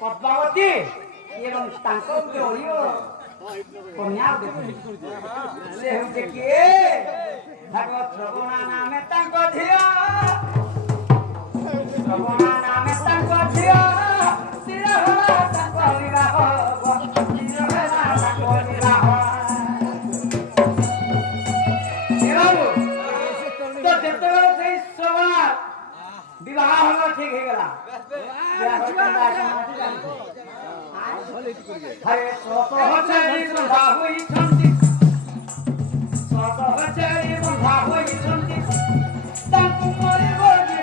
पद्मावती एवं तांको जोड़ियो कन्या से हम देखिए भगवत श्रवणा नामे तांको धिया श्रवणा नामे तांको धिया तिरहरा तांको विवाह तिरहरा तांको विवाह एवं तो जेतेबेले से श्रवणा विवाह होना ठीक है गला हरे सोतो हचरी बंधा होई छंती सोतो हचरी बंधा होई छंती तांकु मोरे बोली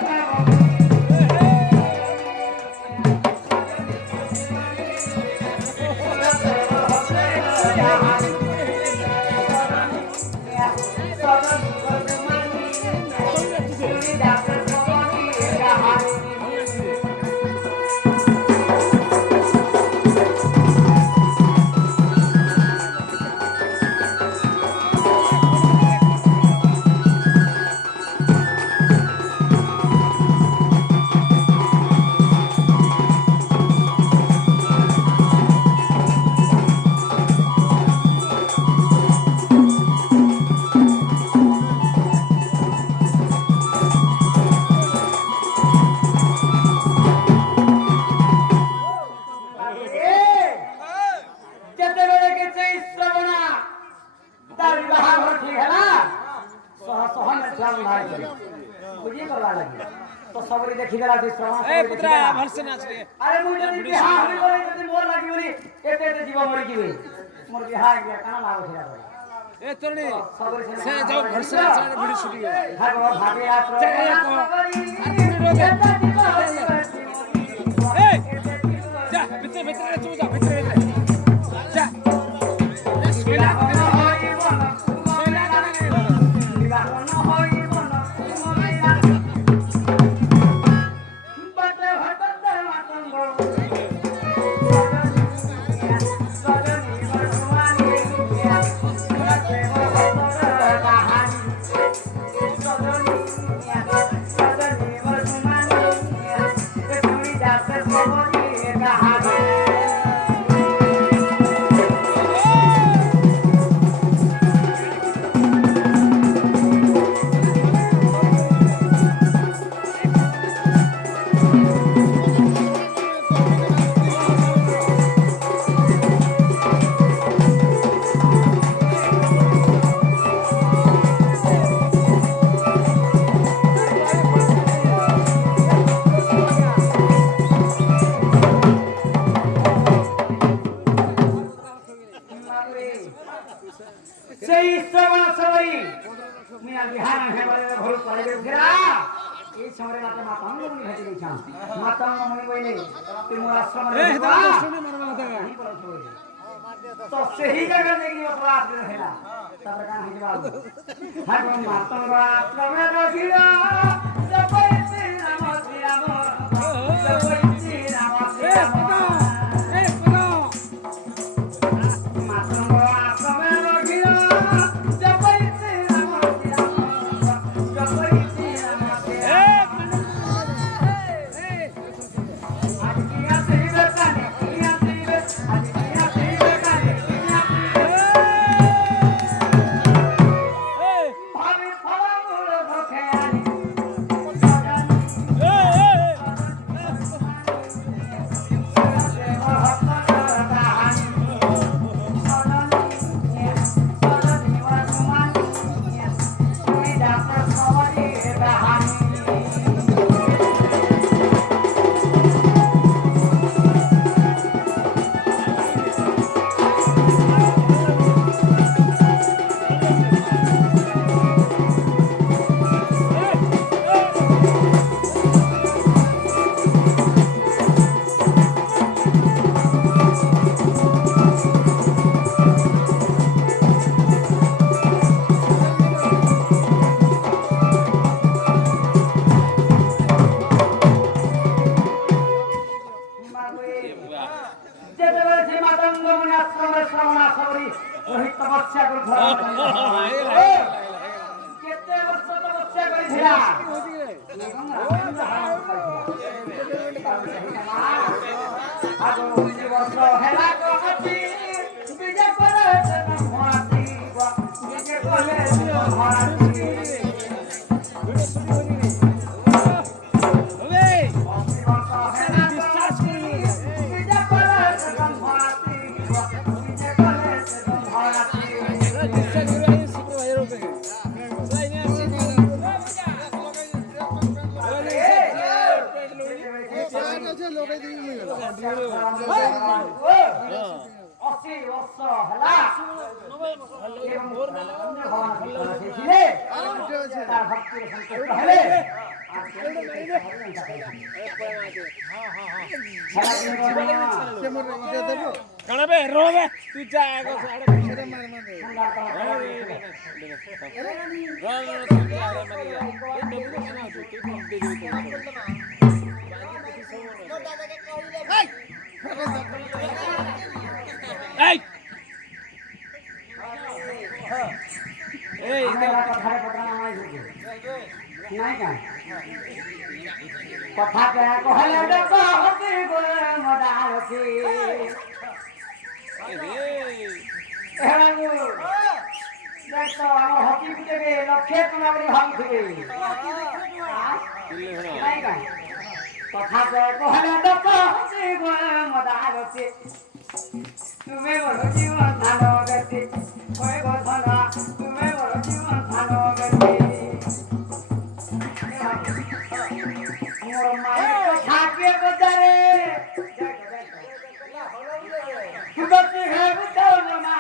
तो सबरी देखि गला से श्रवण ए पुत्रा भलसे नाच रे अरे मुई जदी बिहार होई बोले जदी मोर लागी बोली एते एते जीव मरि जीवे मोर बिहार गया काना लागो थिला ए तोरनी से जाओ भलसे नाच रे वीडियो शूटिंग भागो भागे आ ए जा भीतर भीतर तू जा भीतर भीतर जा सोला तो सही जगह देखी अपराध रहेला तब का है जवाब भगवान माता रात में रखिला जब श्री राम जब श्री राम যেতে বলেছি মাতঙ্গ মুনি আশ্রমের শ্রবণা সবরি রোহিত তপস্যা করে কেতে বর্ষ তপস্যা করেছিলা আগো 20 বর্ষ হেলা কহতি বিজে করে মহাতি বিজে করে মহাতি কানাবে রোবে তুই যা আগো আড়ে বসে মার এই এই কথা কহলে হতে গোলে মদালছি দেখো আমার হকি থেকে লক্ষ্যে তোমার ভাঙছে কথা কহলে হতে গোলে মদালছি তুমি বলো জীবন ধান গতি ওই ঘটনা তুমি বলো জীবন ধান গতি মোর মায়ের থাকে বাজারে গতি হে বুঝাও না